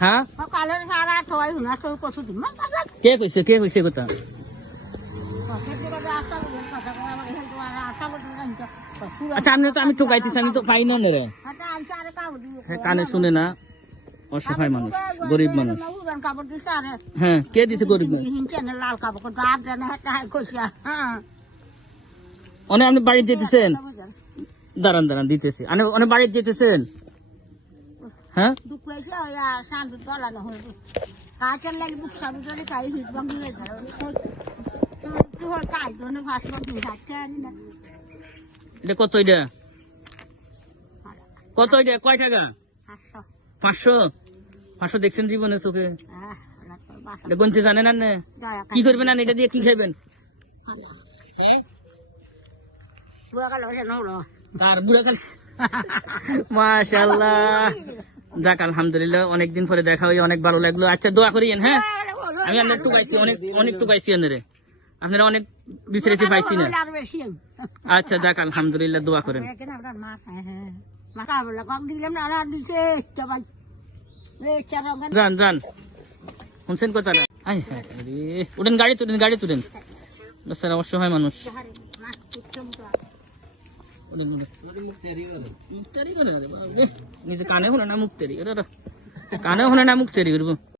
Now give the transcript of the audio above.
হ্যাঁ সকালের সারা ঠয় হুনা ঠয় কচু দিন কে কইছে কথা আচ্ছা আমি তো গাইতেছি আমি তো পাই না রে কানে শুনে না অসহায় মানুষ গরিব মানুষ হ্যাঁ কে দিছে গরিব মানুষ লাল কাপড় অনেক আপনি বাড়ি যেতেছেন দাঁড়ান দিতেছি অনেক বাড়ি যেতেছেন হ্যাঁ এটা কত এটা কয় টাকা 500 দেখছেন জীবনে চোখে গঞ্চে জানেন না কি করবেন না এটা দিয়ে কি খাইবেন আর বুড়া কাল মাশাআল্লাহ যাক আলহামদুলিল্লাহ অনেকদিন পরে দেখা হয়ে অনেক ভালো লাগলো আচ্ছা দোয়া করিয়েন হ্যাঁ আমি আপনার টুকাইছি অনেক টুকাইছি আপনারা অনেক বিছরেছি পাইছি না আচ্ছা যাক আলহামদুলিল্লাহ দোয়া করেন যান শুনছেন কথাটা উঠেন গাড়ি তুলেন স্যার অসহায় মানুষ নিজে কানে হলো না মুখ তেরি